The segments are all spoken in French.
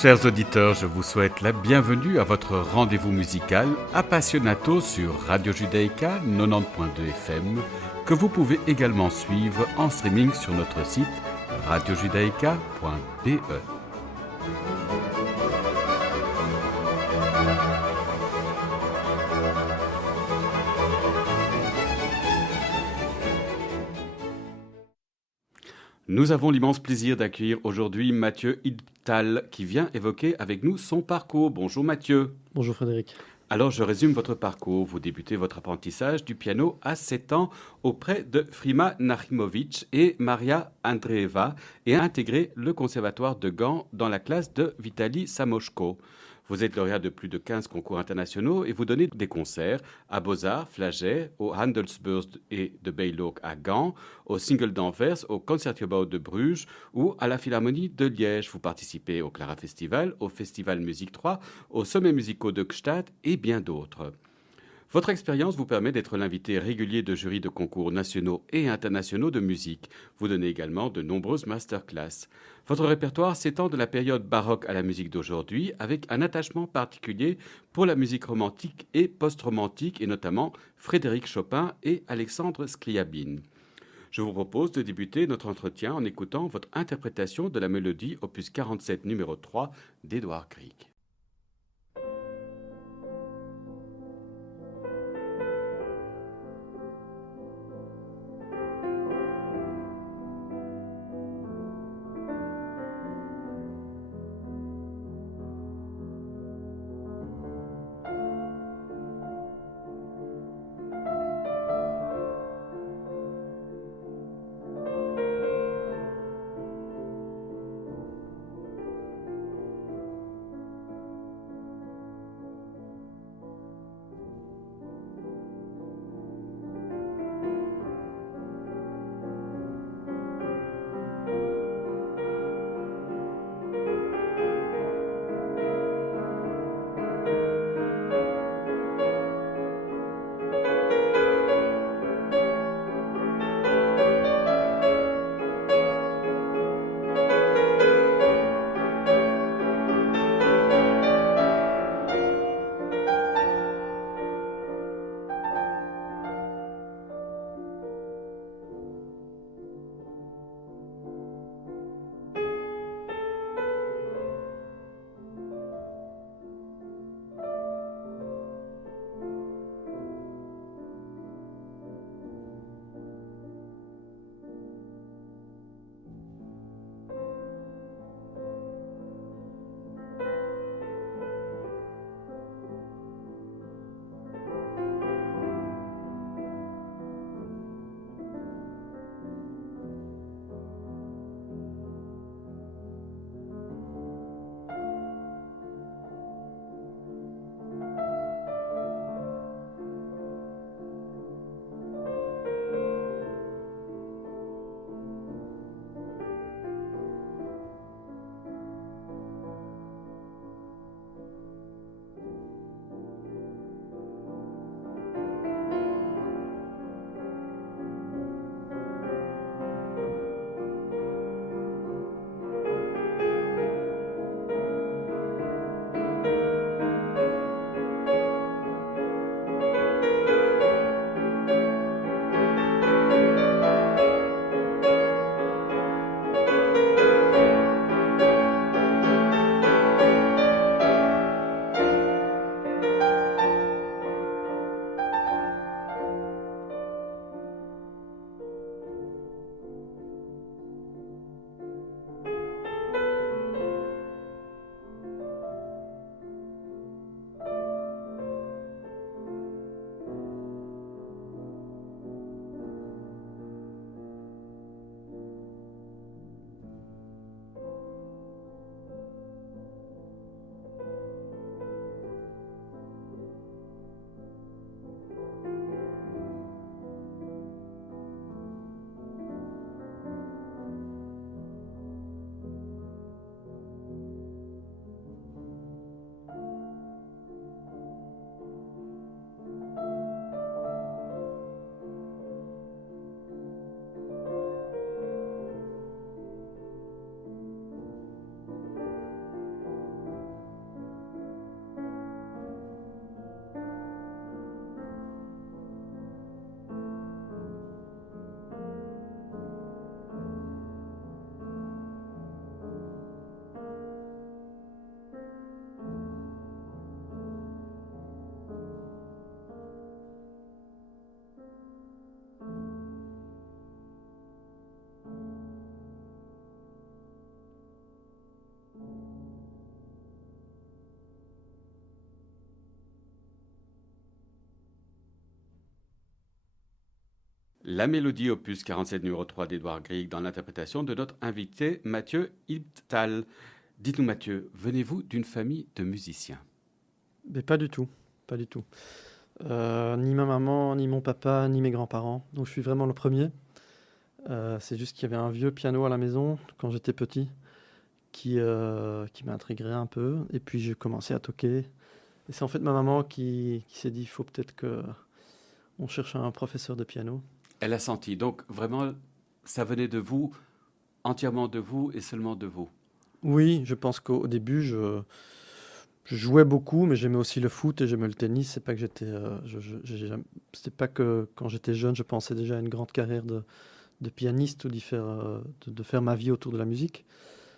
Chers auditeurs, je vous souhaite la bienvenue à votre rendez-vous musical Appassionato sur Radio Judaïka 90.2 FM, que vous pouvez également suivre en streaming sur notre site radiojudaïka.be. Nous avons l'immense plaisir d'accueillir aujourd'hui Mathieu Ibtal qui vient évoquer avec nous son parcours. Bonjour Mathieu. Bonjour Frédéric. Alors je résume votre parcours. Vous débutez votre apprentissage du piano à 7 ans auprès de Frima Nachimovic et Maria Andreeva et intégré le conservatoire de Gand dans la classe de Vitali Samoshko. Vous êtes lauréat de plus de 15 concours internationaux et vous donnez des concerts à Beaux-Arts, Flagey, au Handelsbeurs et de Bijlhoek à Gand, au Single d'Anvers, au Concertgebouw de Bruges ou à la Philharmonie de Liège. Vous participez au Clara Festival, au Festival Musique 3, aux Sommets musicaux de Gstaad et bien d'autres. Votre expérience vous permet d'être l'invité régulier de jurys de concours nationaux et internationaux de musique. Vous donnez également de nombreuses masterclass. Votre répertoire s'étend de la période baroque à la musique d'aujourd'hui, avec un attachement particulier pour la musique romantique et post-romantique, et notamment Frédéric Chopin et Alexandre Scriabine. Je vous propose de débuter notre entretien en écoutant votre interprétation de la mélodie opus 47 numéro 3 d'Edouard Grieg. La mélodie opus 47 numéro 3 d'Édouard Grieg dans l'interprétation de notre invité Mathieu Ibtal. Dites-nous Mathieu, venez-vous d'une famille de musiciens? Mais pas du tout, pas du tout. Ni ma maman, ni mon papa, ni mes grands-parents. Donc je suis vraiment le premier. C'est juste qu'il y avait un vieux piano à la maison quand j'étais petit qui m'a intégré un peu. Et puis j'ai commencé à toquer. Et c'est en fait ma maman qui s'est dit, il faut peut-être qu'on cherche un professeur de piano. Elle a senti, donc vraiment, ça venait de vous, entièrement de vous et seulement de vous. Oui, je pense qu'au début, je jouais beaucoup, mais j'aimais aussi le foot et j'aimais le tennis. C'est pas que c'était pas que quand j'étais jeune, je pensais déjà à une grande carrière de pianiste ou de faire ma vie autour de la musique.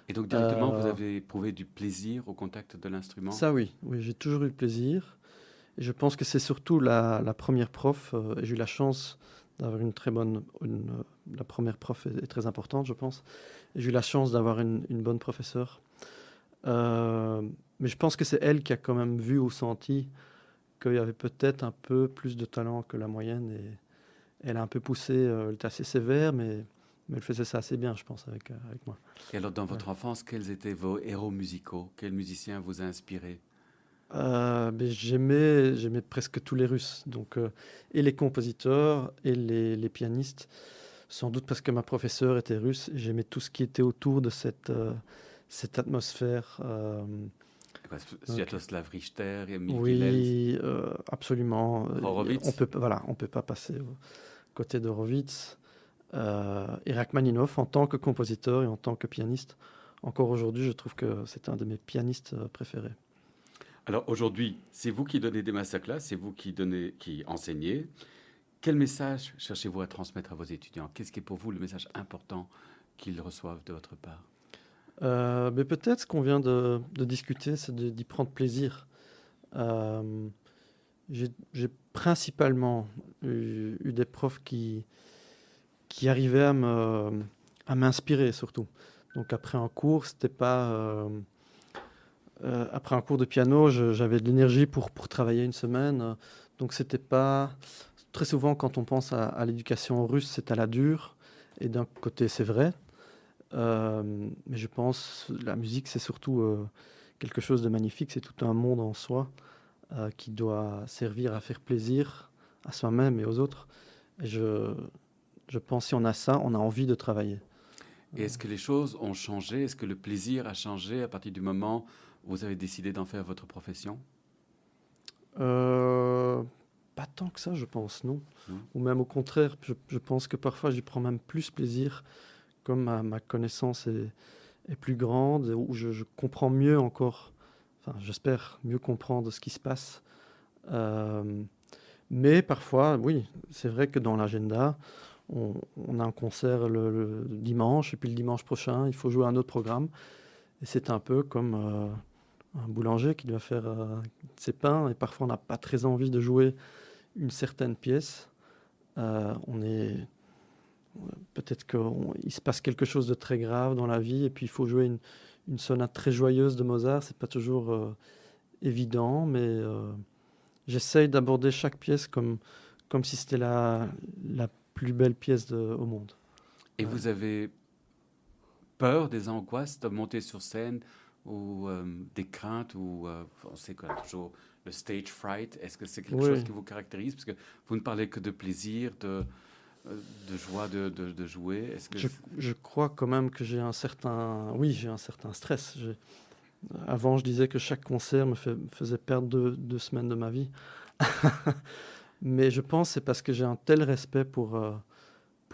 Et donc directement, vous Euh, avez éprouvé du plaisir au contact de l'instrument? Ça, oui, oui, j'ai toujours eu le plaisir. Et je pense que c'est surtout la première prof. Et j'ai eu la chance d'avoir une très bonne. La première prof est très importante, je pense. Et j'ai eu la chance d'avoir une bonne professeure. Euh, mais je pense que c'est elle qui a quand même vu ou senti qu'il y avait peut-être un peu plus de talent que la moyenne. Et elle a un peu poussé. Elle était assez sévère, mais elle faisait ça assez bien, je pense, avec moi. Et alors, dans Ouais. votre enfance, quels étaient vos héros musicaux? Quel musicien vous a inspiré? Mais j'aimais presque tous les Russes, donc et les compositeurs et les pianistes, sans doute parce que ma professeure était russe, et j'aimais tout ce qui était autour de cette atmosphère. Quoi, Donc, Sviatoslav Richter, Emil Gilels, oui, absolument. Horowitz? On peut pas passer au côté d'Horowitz. Et Rachmaninov, en tant que compositeur et en tant que pianiste, encore aujourd'hui, je trouve que c'est un de mes pianistes préférés. Alors aujourd'hui, c'est vous qui donnez des masterclass, c'est vous qui enseignez. Quel message cherchez-vous à transmettre à vos étudiants? Qu'est-ce qui est pour vous le message important qu'ils reçoivent de votre part? Mais peut-être ce qu'on vient de discuter, c'est d'y prendre plaisir. Euh, j'ai principalement eu des profs qui arrivaient à m'inspirer surtout. Donc après un cours, c'était pas... après un cours de piano, j'avais de l'énergie pour travailler une semaine. Donc c'était pas... Très souvent, quand on pense à l'éducation russe, c'est à la dure. Et d'un côté, c'est vrai. Mais je pense la musique, c'est surtout quelque chose de magnifique. C'est tout un monde en soi qui doit servir à faire plaisir à soi-même et aux autres. Et je pense si on a ça, on a envie de travailler. Et est-ce que les choses ont changé? Est-ce que le plaisir a changé à partir du moment où vous avez décidé d'en faire votre profession? Euh, Pas tant que ça, je pense, non. Non. Ou même au contraire, je pense que parfois j'y prends même plus plaisir, comme ma connaissance est plus grande, où je comprends mieux encore, enfin j'espère mieux comprendre ce qui se passe. Euh, mais parfois, oui, c'est vrai que dans l'agenda, on a un concert le dimanche, et puis le dimanche prochain, il faut jouer un autre programme. Et c'est un peu comme un boulanger qui doit faire ses pains, et parfois on n'a pas très envie de jouer une certaine pièce. On est peut-être qu'il se passe quelque chose de très grave dans la vie, et puis il faut jouer une sonate très joyeuse de Mozart. C'est pas toujours évident, mais j'essaye d'aborder chaque pièce comme si c'était la plus belle pièce au monde. Et Ouais. vous avez peur, des angoisses de monter sur scène ou des craintes ou on sait qu'on a toujours le stage fright. Est-ce que c'est quelque chose Oui, qui vous caractérise? Parce que vous ne parlez que de plaisir, de joie de jouer. Est-ce que je crois quand même que j'ai un certain stress. Avant, je disais que chaque concert me faisait perdre 2 semaines de ma vie. Mais je pense que c'est parce que j'ai un tel respect pour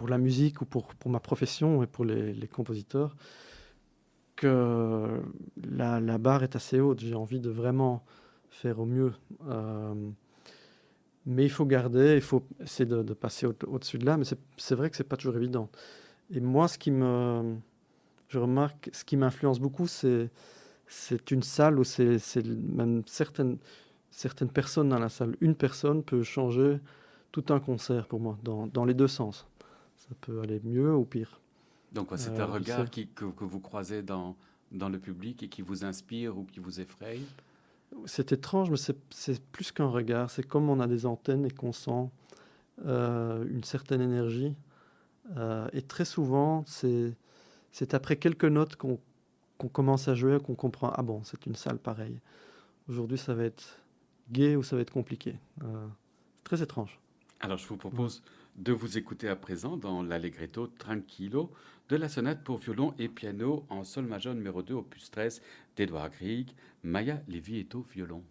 la musique ou pour ma profession et pour les compositeurs que la barre est assez haute. J'ai envie de vraiment faire au mieux. Euh, mais il faut garder, il faut essayer de passer au-dessus de là. Mais c'est vrai que c'est pas toujours évident. Et moi, je remarque, ce qui m'influence beaucoup, c'est une salle où c'est même certaines personnes dans la salle. Une personne peut changer tout un concert pour moi, dans les deux sens. Ça peut aller mieux ou pire. donc c'est un Je sais. regard que vous croisez dans le public et qui vous inspire ou qui vous effraie? C'est étrange, mais c'est plus qu'un regard. C'est comme on a des antennes et qu'on sent une certaine énergie. Et très souvent, c'est après quelques notes qu'on commence à jouer, qu'on comprend, ah bon, c'est une salle pareille. Aujourd'hui, ça va être gai ou ça va être compliqué. C'est très étrange. Alors, je vous Ouais. propose de vous écouter à présent dans l'Allegretto Tranquillo de la sonate pour violon et piano en sol majeur numéro 2, opus 13 d'Edouard Grieg, Maya Levi au violon.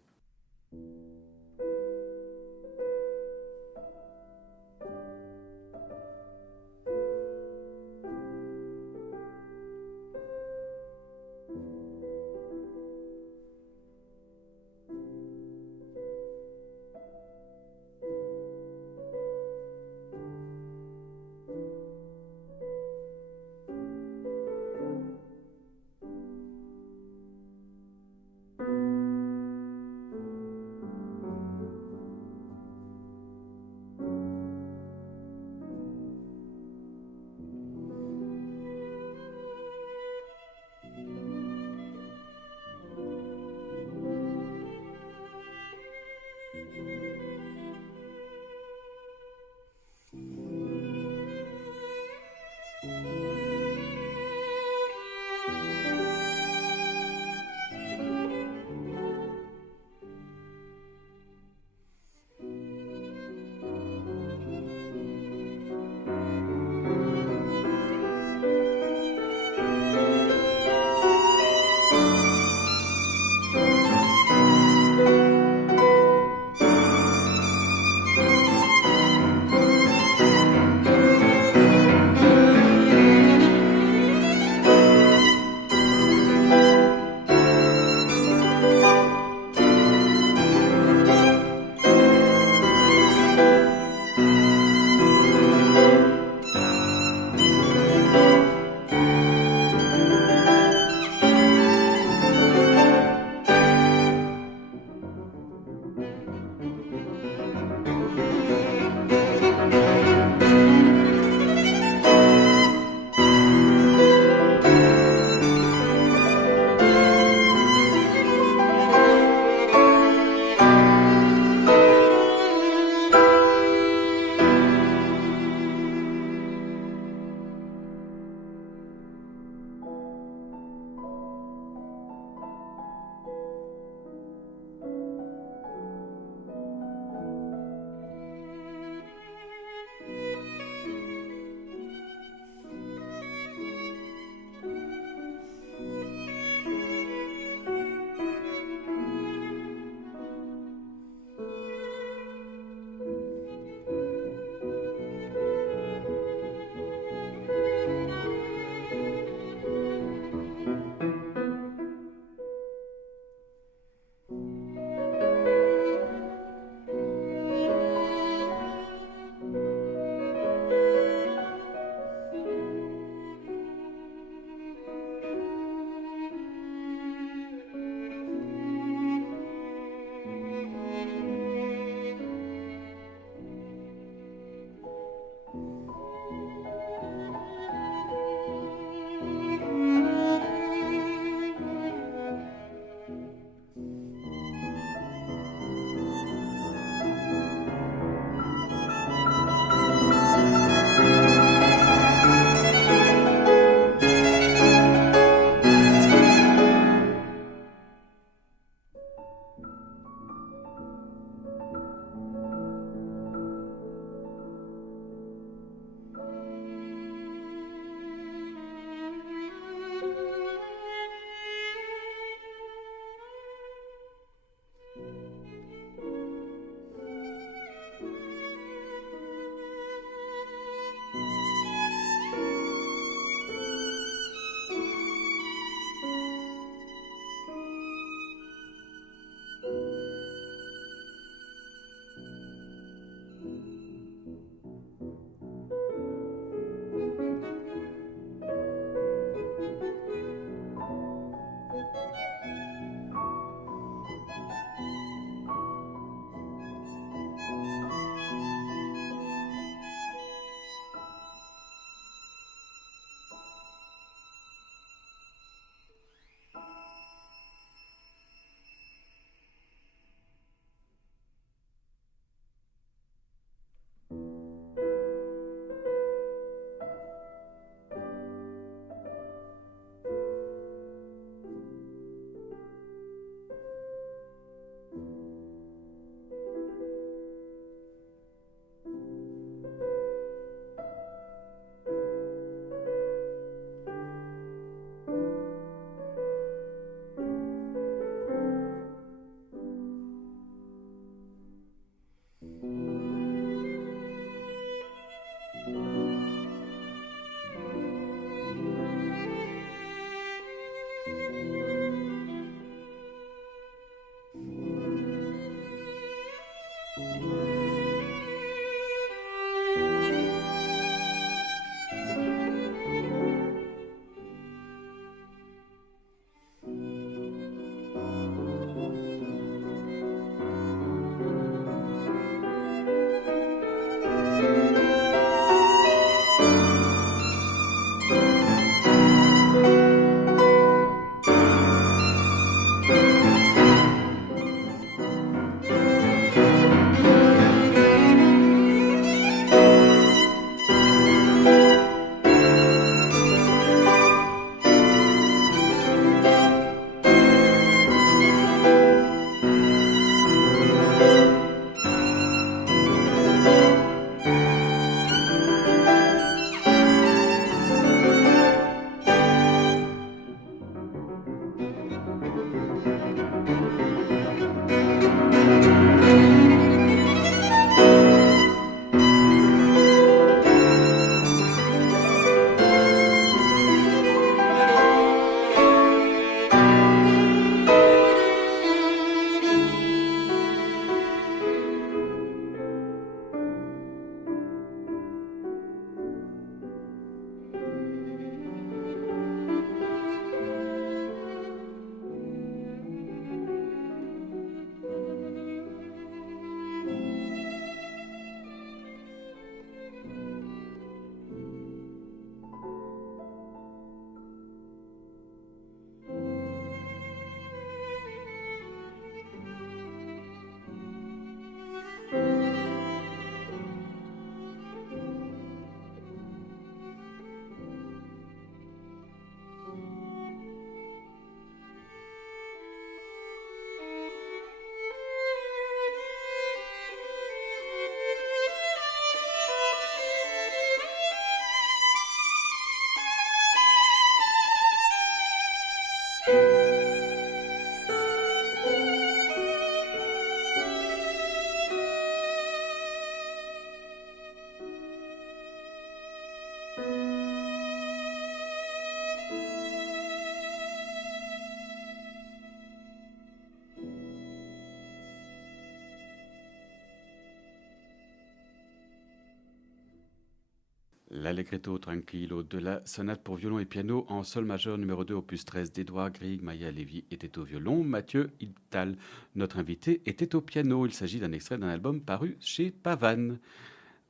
L'Allegretto tranquillo de la sonate pour violon et piano en sol majeur numéro 2 opus 13 d'Edouard Grieg. Maya Levy était au violon, Mathieu Ibtal, notre invité, était au piano. Il s'agit d'un extrait d'un album paru chez Pavan.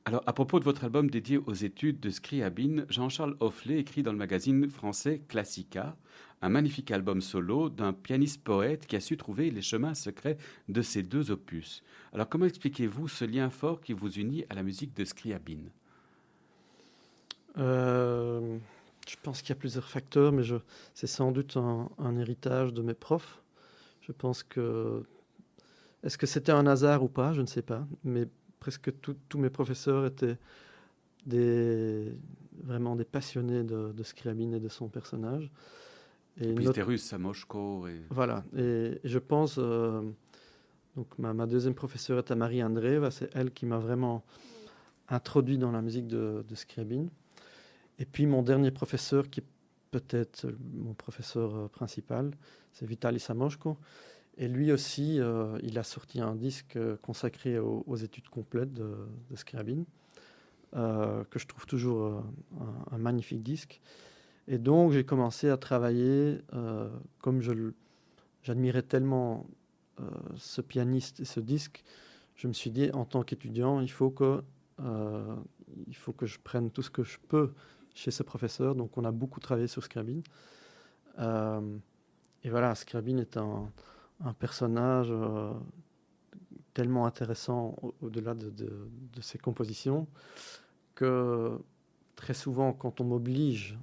Alors, à propos de votre album dédié aux études de Scriabine, Jean-Charles Offlet écrit dans le magazine français Classica un magnifique album solo d'un pianiste-poète qui a su trouver les chemins secrets de ces deux opus. Alors, comment expliquez-vous ce lien fort qui vous unit à la musique de Scriabine? Euh, je pense qu'il y a plusieurs facteurs, mais c'est sans doute un héritage de mes profs. Je pense que... Est-ce que c'était un hasard ou pas? Je ne sais pas. Mais presque tous mes professeurs étaient vraiment des passionnés de Scriabine et de son personnage. Et puis c'était russe, Samoshko. Voilà. Et je pense... donc ma deuxième professeure était Marie Andreeva. C'est elle qui m'a vraiment introduit dans la musique de Scriabine. Et puis mon dernier professeur, qui est peut-être mon professeur principal, c'est Vitaly Samoshko. Et lui aussi, il a sorti un disque consacré aux études complètes de Scriabine, que je trouve toujours un magnifique disque. Et donc j'ai commencé à travailler, comme j'admirais tellement ce pianiste et ce disque, je me suis dit, en tant qu'étudiant, il faut que je prenne tout ce que je peux chez ce professeur. Donc on a beaucoup travaillé sur Scriabine. Et voilà, Scriabine est un personnage tellement intéressant au-delà de ses compositions que très souvent, quand on m'oblige,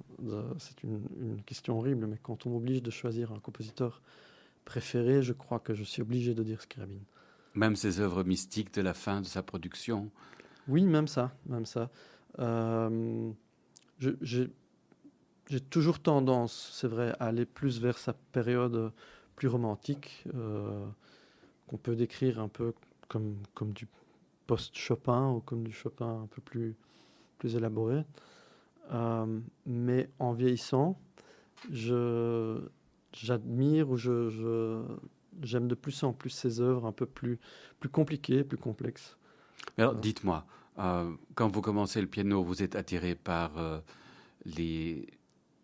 c'est une question horrible, mais quand on m'oblige de choisir un compositeur préféré, je crois que je suis obligé de dire Scriabine. Même ses œuvres mystiques de la fin de sa production. Oui, même ça. J'ai toujours tendance, c'est vrai, à aller plus vers sa période plus romantique, qu'on peut décrire un peu comme du post-Chopin ou comme du Chopin un peu plus élaboré. Mais en vieillissant, j'admire ou j'aime de plus en plus ses œuvres un peu plus compliquées, plus complexes. Mais alors, dites-moi, quand vous commencez le piano, vous êtes attiré par les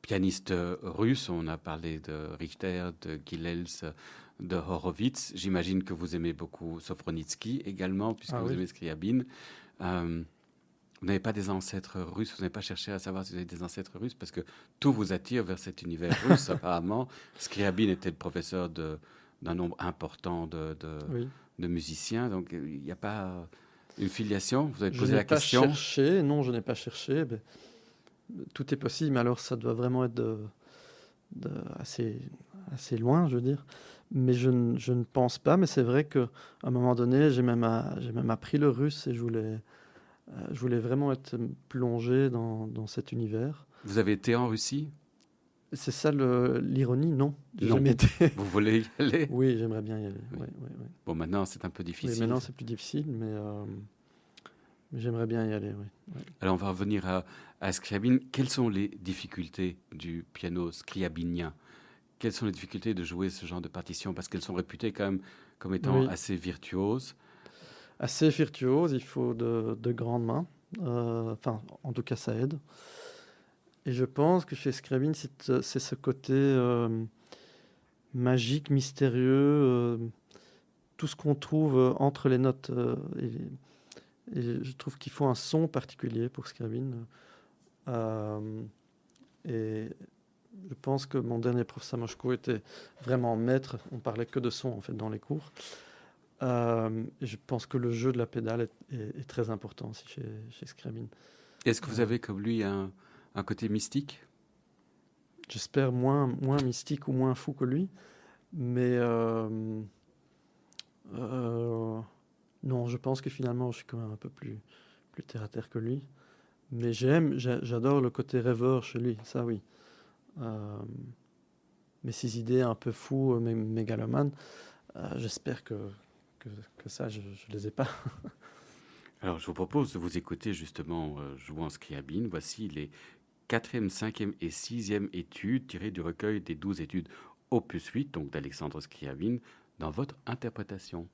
pianistes russes. On a parlé de Richter, de Gilels, de Horowitz. J'imagine que vous aimez beaucoup Sofronitsky également, puisque vous aimez Scriabine. Vous n'avez pas des ancêtres russes, vous n'avez pas cherché à savoir si vous avez des ancêtres russes, parce que tout vous attire vers cet univers russe, apparemment. Scriabine était le professeur d'un nombre important de musiciens, donc il n'y a pas une filiation. Vous avez posé la question. Non, je n'ai pas cherché. Mais tout est possible, mais alors ça doit vraiment être assez loin, je veux dire. Mais je ne pense pas, mais c'est vrai qu'à un moment donné, j'ai même appris le russe et je voulais vraiment être plongé dans cet univers. Vous avez été en Russie? C'est ça l'ironie? Non, j'ai non. jamais été. Vous voulez y aller? Oui, j'aimerais bien y aller. Oui. Oui. Bon, maintenant c'est un peu difficile. Oui, maintenant c'est plus difficile, mais j'aimerais bien y aller. Oui. Alors on va revenir à Scriabine. Quelles sont les difficultés du piano scriabinien? Quelles sont les difficultés de jouer ce genre de partition? Parce qu'elles sont réputées quand même comme étant assez virtuoses. Assez virtuose, il faut de grandes mains. Enfin, en tout cas, ça aide. Et je pense que chez Scriabine, c'est ce côté magique, mystérieux, tout ce qu'on trouve entre les notes. Et je trouve qu'il faut un son particulier pour Scriabine. Et je pense que mon dernier prof Samoshko était vraiment maître. On parlait que de son, en fait, dans les cours. Et je pense que le jeu de la pédale est très important aussi chez Scriabine. Est-ce que vous avez comme lui un côté mystique? J'espère moins mystique ou moins fou que lui. Mais non, je pense que finalement je suis quand même un peu plus terre à terre que lui. Mais j'adore le côté rêveur chez lui, ça oui. Mais ces idées un peu fous, mégalomanes, j'espère que ça, je les ai pas. Alors, je vous propose de vous écouter justement jouant Scriabine. Voici les quatrième, cinquième et sixième études tirées du recueil des 12 études opus 8, donc d'Alexandre Scriabine, dans votre interprétation.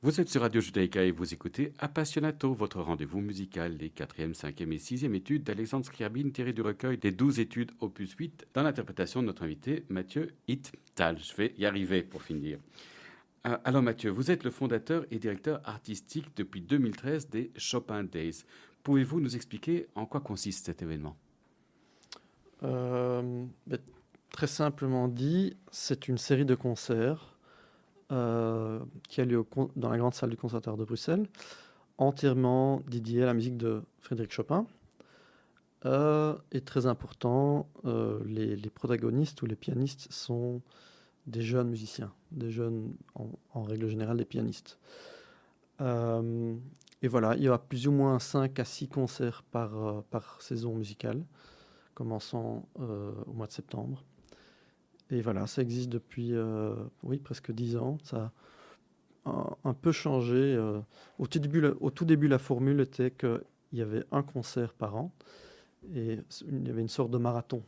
Vous êtes sur Radio Judaïka et vous écoutez Appassionato, votre rendez-vous musical, les 4e, 5e et 6e études d'Alexandre Scriabine tirées du recueil des 12 études opus 8 dans l'interprétation de notre invité Mathieu Hittal. Je vais y arriver pour finir. Alors Mathieu, vous êtes le fondateur et directeur artistique depuis 2013 des Chopin Days. Pouvez-vous nous expliquer en quoi consiste cet événement ? Très simplement dit, c'est une série de concerts qui a lieu dans la grande salle du Conservatoire de Bruxelles, entièrement dédiée à la musique de Frédéric Chopin. Et très important, les protagonistes ou les pianistes sont des jeunes musiciens, des jeunes, en règle générale, des pianistes. Et voilà, il y aura plus ou moins 5 à 6 concerts par saison musicale, commençant au mois de septembre. Et voilà, ça existe depuis presque 10 ans. Ça a un peu changé. Au tout début, la formule était qu'il y avait un concert par an et il y avait une sorte de marathon.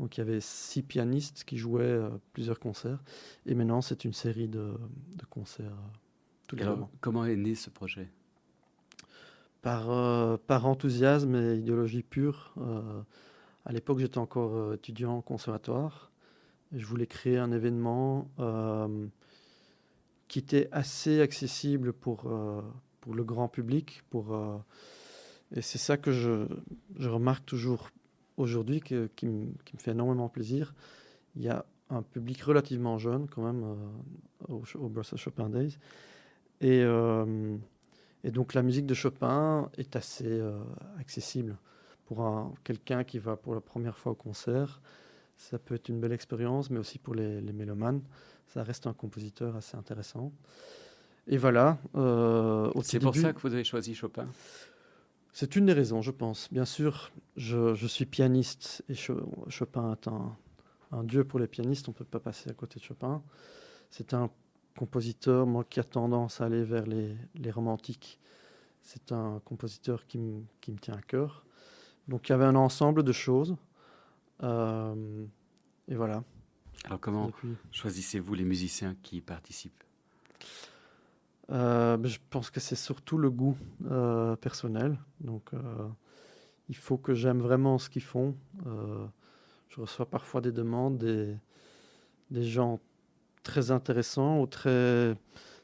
Donc il y avait 6 pianistes qui jouaient plusieurs concerts. Et maintenant, c'est une série de concerts tous les ans. Comment est né ce projet ? Par enthousiasme et idéologie pure. À l'époque, j'étais encore étudiant au conservatoire. Je voulais créer un événement qui était assez accessible pour le grand public. Et c'est ça que je remarque toujours aujourd'hui, qui me fait énormément plaisir. Il y a un public relativement jeune quand même au Brussels Chopin Days. Et donc la musique de Chopin est assez accessible. Pour quelqu'un qui va pour la première fois au concert, ça peut être une belle expérience, mais aussi pour les mélomanes. Ça reste un compositeur assez intéressant. Et voilà. C'est pour ça que vous avez choisi Chopin ? C'est une des raisons, je pense. Bien sûr, je suis pianiste et Chopin est un dieu pour les pianistes. On ne peut pas passer à côté de Chopin. C'est un compositeur, moi, qui a tendance à aller vers les romantiques. C'est un compositeur qui me tient à cœur. Donc il y avait un ensemble de choses. Et voilà. Alors comment choisissez-vous les musiciens qui y participent ? Je pense que c'est surtout le goût personnel. Donc, il faut que j'aime vraiment ce qu'ils font. Je reçois parfois des demandes des gens très intéressants ou très,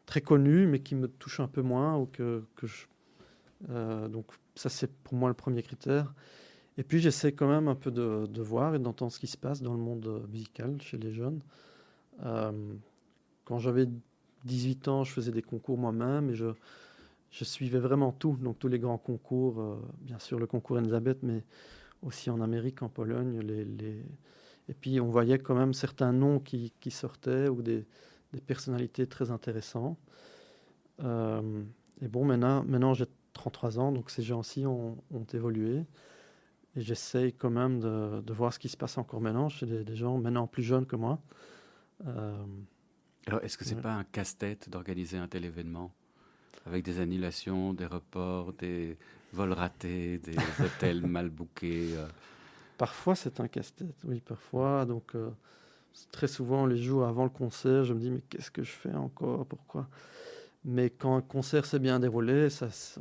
très connus, mais qui me touchent un peu moins. Donc, ça, c'est pour moi le premier critère. Et puis, j'essaie quand même un peu de voir et d'entendre ce qui se passe dans le monde musical chez les jeunes. Euh, Quand j'avais 18 ans, je faisais des concours moi-même et je suivais vraiment tout. Donc, tous les grands concours, bien sûr le concours Elisabeth, mais aussi en Amérique, en Pologne. Et puis, on voyait quand même certains noms qui sortaient ou des personnalités très intéressantes. Et bon, maintenant j'ai 33 ans, donc ces gens-ci ont évolué. Et j'essaye quand même de voir ce qui se passe encore maintenant chez des gens maintenant plus jeunes que moi. Euh, Alors, est-ce que c'est ouais. pas un casse-tête d'organiser un tel événement avec des annulations, des reports, des vols ratés, des hôtels mal bookés Parfois, c'est un casse-tête, oui, parfois. Donc, très souvent, les jours avant le concert, je me dis, mais qu'est-ce que je fais encore? Pourquoi? Mais quand un concert s'est bien déroulé,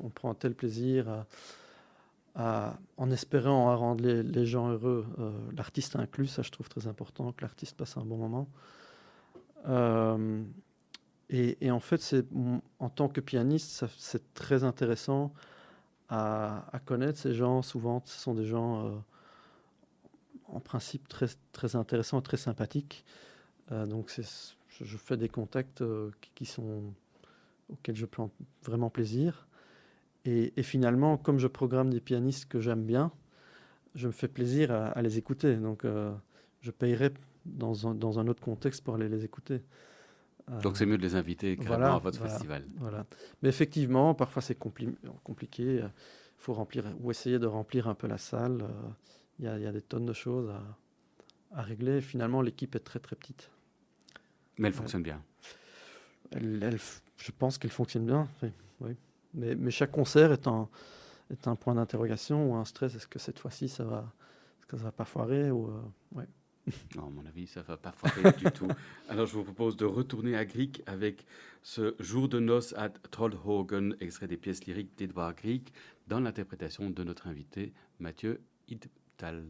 on prend un tel plaisir en espérant à rendre les gens heureux, l'artiste inclus. Ça, je trouve très important que l'artiste passe un bon moment. Euh, et en fait, en tant que pianiste, c'est très intéressant à connaître ces gens. Souvent, ce sont des gens en principe très, très intéressants et très sympathiques. Donc, je fais des contacts auxquels je prends vraiment plaisir. Et finalement, comme je programme des pianistes que j'aime bien, je me fais plaisir à les écouter. Donc, je payerai dans un autre contexte pour aller les écouter. Donc, c'est mieux de les inviter carrément à Voilà, votre voilà, festival. voilà. Mais effectivement, parfois c'est compliqué. Il faut remplir ou essayer de remplir un peu la salle. Il y a des tonnes de choses à régler. Finalement, l'équipe est très très petite. Mais elle Ouais. fonctionne bien. Je pense qu'elle fonctionne bien. Oui, oui. Mais chaque concert est un point d'interrogation ou un stress. Est-ce que cette fois-ci est-ce que ça va pas foirer ou ouais. Non, à mon avis, ça ne va pas foirer du tout. Alors, je vous propose de retourner à Grieg avec ce Jour de noces à Trollhaugen, extrait des pièces lyriques d'Edouard Grieg, dans l'interprétation de notre invité Mathieu Idtal.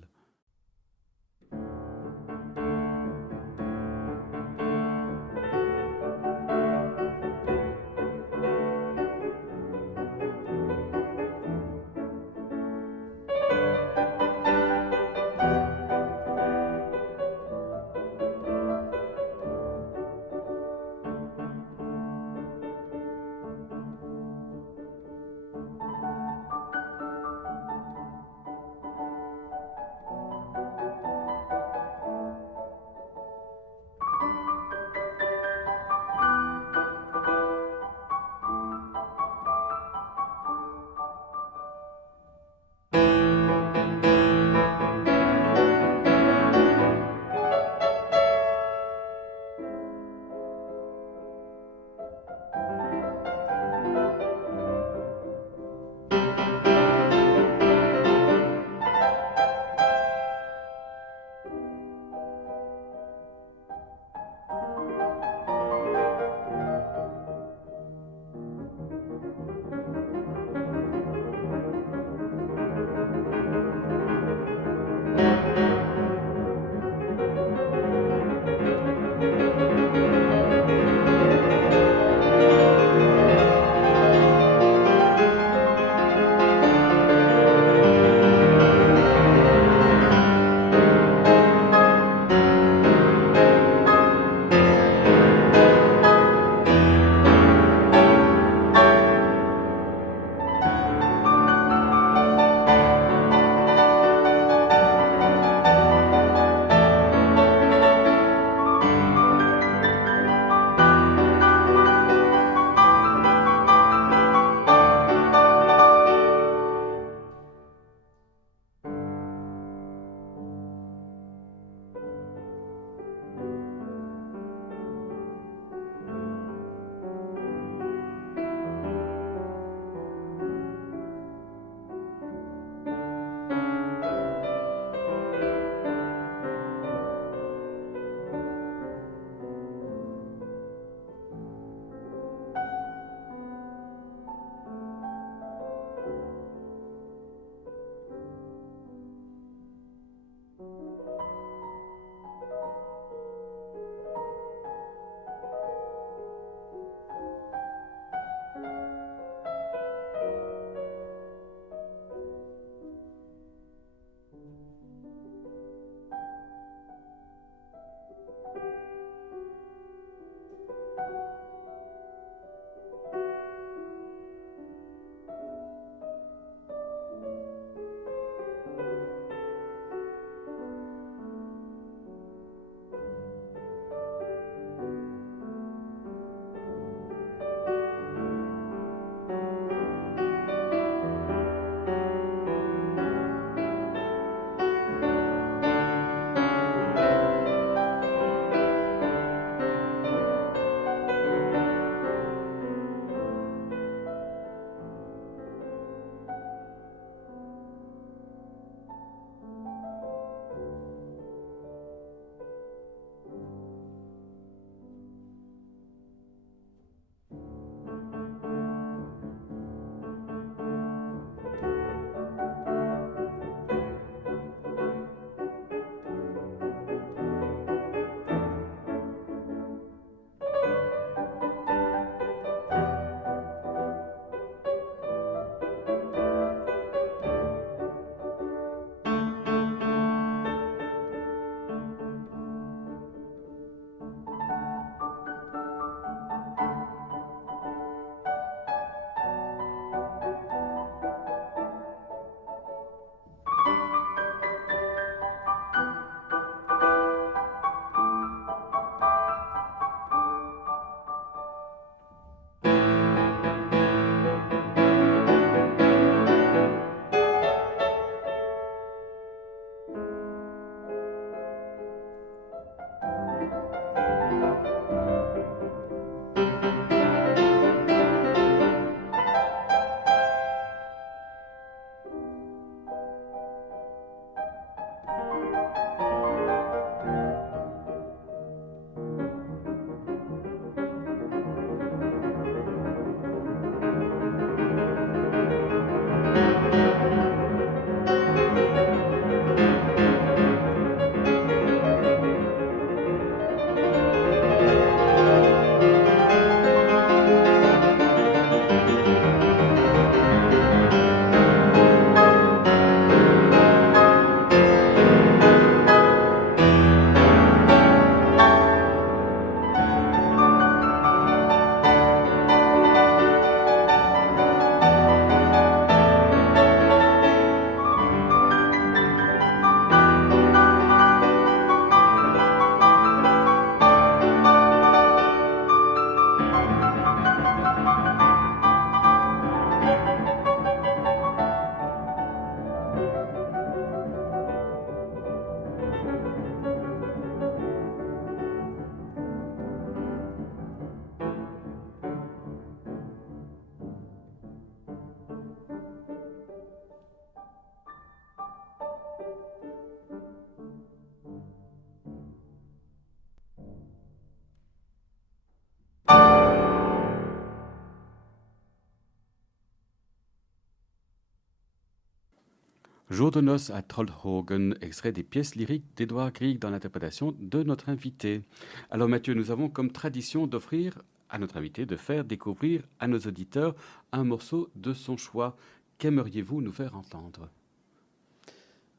Jour de noces à Trollhaugen, extrait des pièces lyriques d'Édouard Grieg dans l'interprétation de notre invité. Alors Mathieu, nous avons comme tradition d'offrir à notre invité de faire découvrir à nos auditeurs un morceau de son choix. Qu'aimeriez-vous nous faire entendre?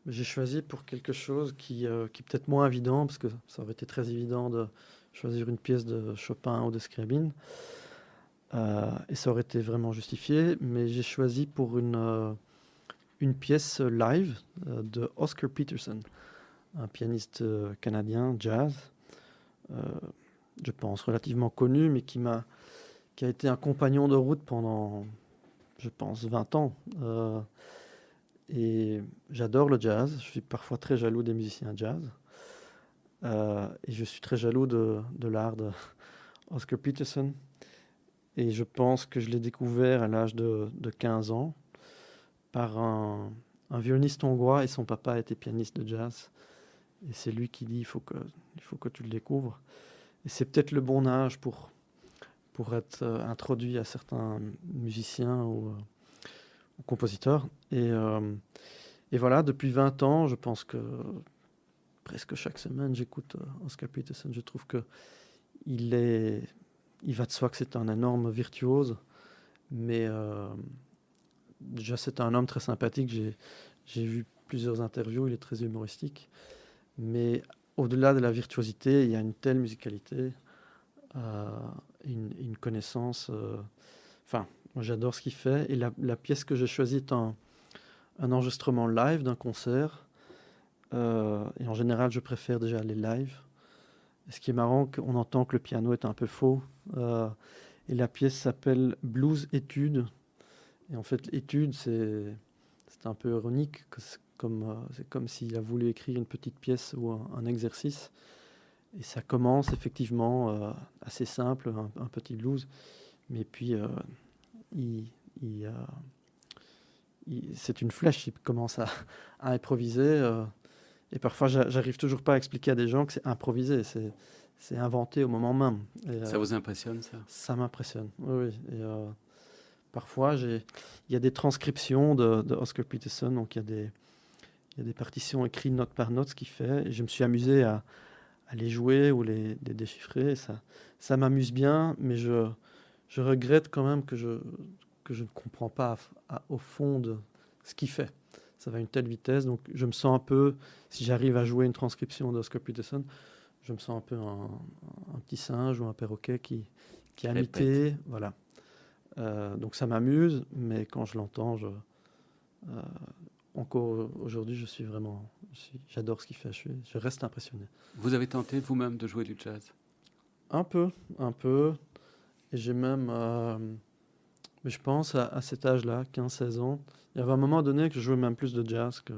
J'ai choisi pour quelque chose qui est peut-être moins évident, parce que ça aurait été très évident de choisir une pièce de Chopin ou de Scriabine, et ça aurait été vraiment justifié, mais j'ai choisi pour une pièce live de Oscar Peterson, un pianiste canadien, jazz, je pense relativement connu, mais qui a été un compagnon de route pendant, je pense, 20 ans. Et j'adore le jazz. Je suis parfois très jaloux des musiciens jazz. Et je suis très jaloux de l'art de Oscar Peterson. Et je pense que je l'ai découvert à l'âge de 15 ans par un violoniste hongrois, et son papa était pianiste de jazz. Et c'est lui qui dit il faut que tu le découvres. Et c'est peut-être le bon âge pour être introduit à certains musiciens ou compositeurs. Et voilà, depuis 20 ans, je pense que presque chaque semaine, j'écoute Oscar Peterson. Je trouve que il va de soi que c'est un énorme virtuose, mais déjà c'est un homme très sympathique. J'ai vu plusieurs interviews, il est très humoristique, mais au-delà de la virtuosité, il y a une telle musicalité, une connaissance. Enfin, moi j'adore ce qu'il fait. Et la pièce que j'ai choisie est un enregistrement live d'un concert. Et en général, je préfère déjà les live. Et ce qui est marrant, on entend que le piano est un peu faux. Et la pièce s'appelle Blues Étude. Et en fait, l'étude, c'est un peu ironique. C'est comme s'il a voulu écrire une petite pièce ou un exercice. Et ça commence effectivement assez simple, un petit blues. Mais puis, c'est une flèche. Il commence à improviser. Et parfois, j'arrive toujours pas à expliquer à des gens que c'est improvisé. C'est inventé au moment même. Et, ça vous impressionne, ça? Ça m'impressionne, oui. Et parfois, il y a des transcriptions de Oscar Peterson. Donc, il y a des partitions écrites note par note, ce qu'il fait. Et je me suis amusé à les jouer ou les déchiffrer. Et ça m'amuse bien, mais je regrette quand même que je ne comprends pas au fond de ce qu'il fait. Ça va à une telle vitesse, donc je me sens un peu, si j'arrive à jouer une transcription d'Oscar Peterson, je me sens un peu un petit singe ou un perroquet qui a imité. Voilà. Donc ça m'amuse, mais quand je l'entends, encore aujourd'hui, j'adore ce qu'il fait, je reste impressionné. Vous avez tenté vous-même de jouer du jazz? Un peu. Et j'ai même, mais je pense à cet âge-là, 15-16 ans, il y avait un moment donné que je jouais même plus de jazz que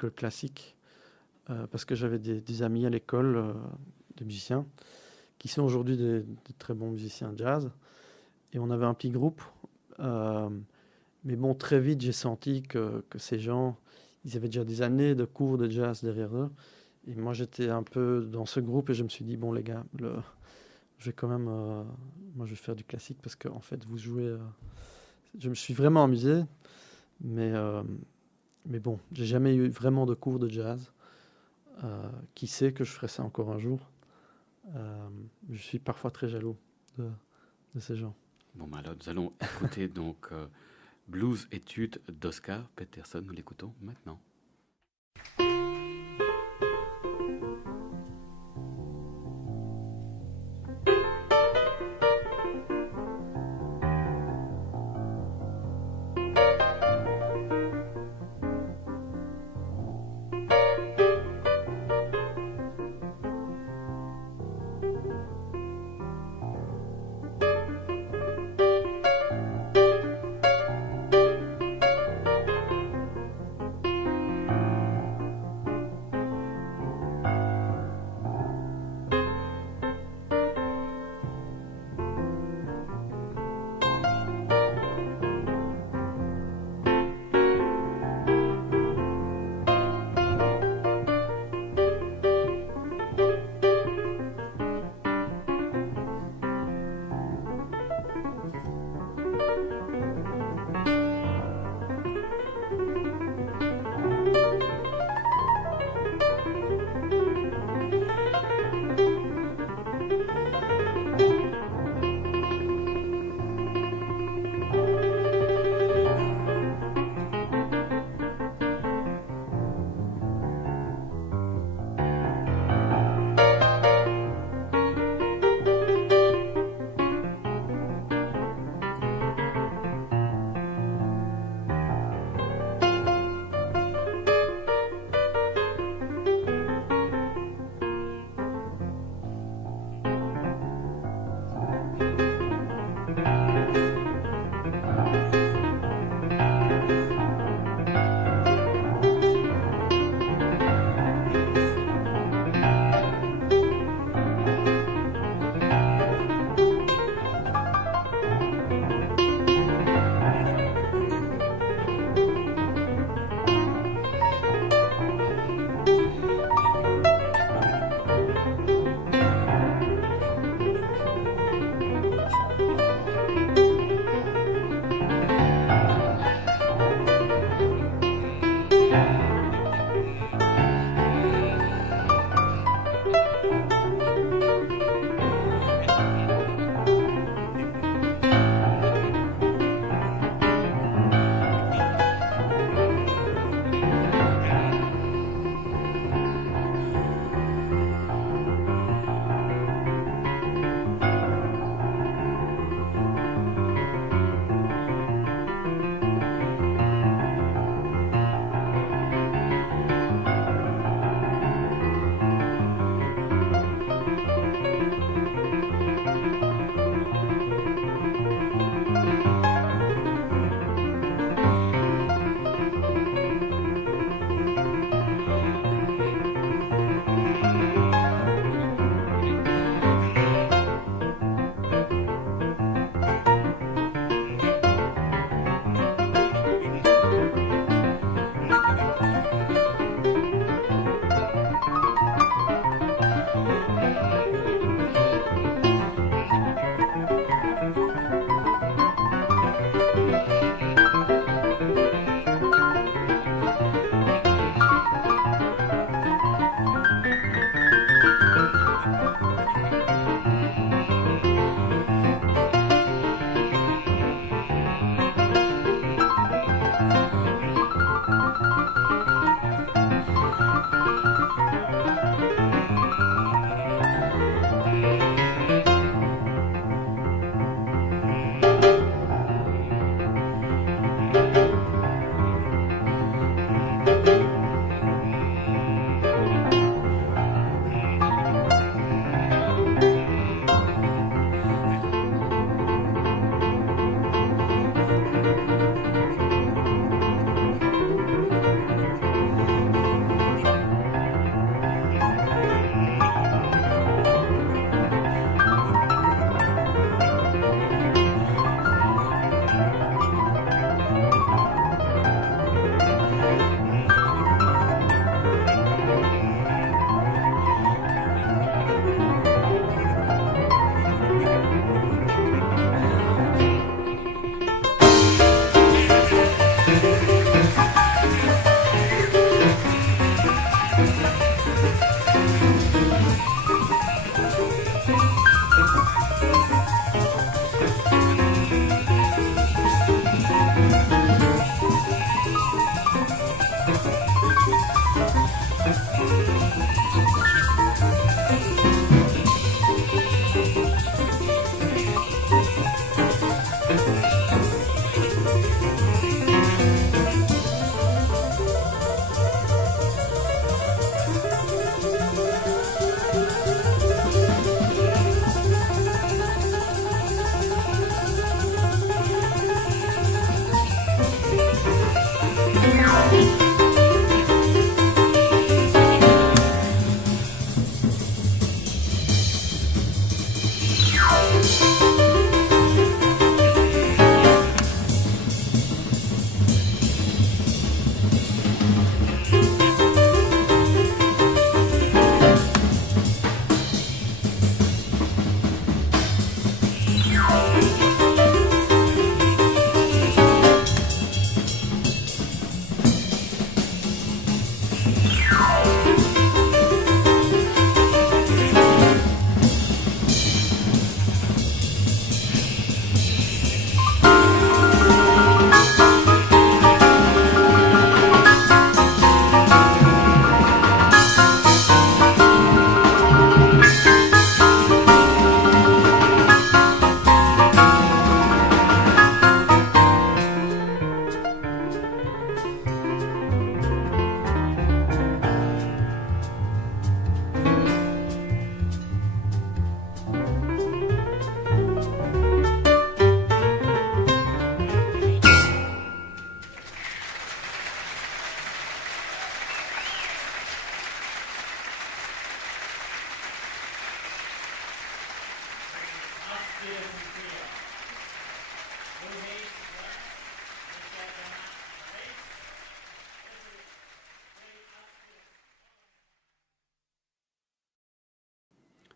le classique, parce que j'avais des amis à l'école, des musiciens, qui sont aujourd'hui des très bons musiciens jazz. Et on avait un petit groupe. Mais bon, très vite, j'ai senti que ces gens, ils avaient déjà des années de cours de jazz derrière eux. Et moi, j'étais un peu dans ce groupe et je me suis dit, bon, les gars, je vais quand même... moi, je vais faire du classique parce qu'en fait, vous jouez... je me suis vraiment amusé. Mais bon, j'ai jamais eu vraiment de cours de jazz. Qui sait que je ferai ça encore un jour. Je suis parfois très jaloux de ces gens. Bon, alors nous allons écouter donc Blues Étude d'Oscar Peterson. Nous l'écoutons maintenant.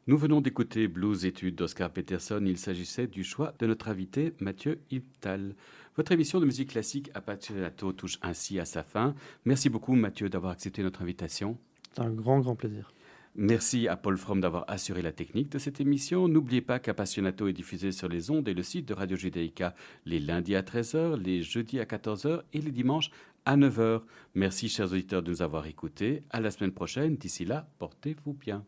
Nous venons d'écouter Blues Études d'Oscar Peterson. Il s'agissait du choix de notre invité Mathieu Hiptal. Votre émission de musique classique Appassionato touche ainsi à sa fin. Merci beaucoup Mathieu d'avoir accepté notre invitation. C'est un grand, grand plaisir. Merci à Paul Fromm d'avoir assuré la technique de cette émission. N'oubliez pas qu'Appassionato est diffusé sur les ondes et le site de Radio Judaïka les lundis à 13h, les jeudis à 14h et les dimanches à 9h. Merci chers auditeurs de nous avoir écoutés. À la semaine prochaine. D'ici là, portez-vous bien.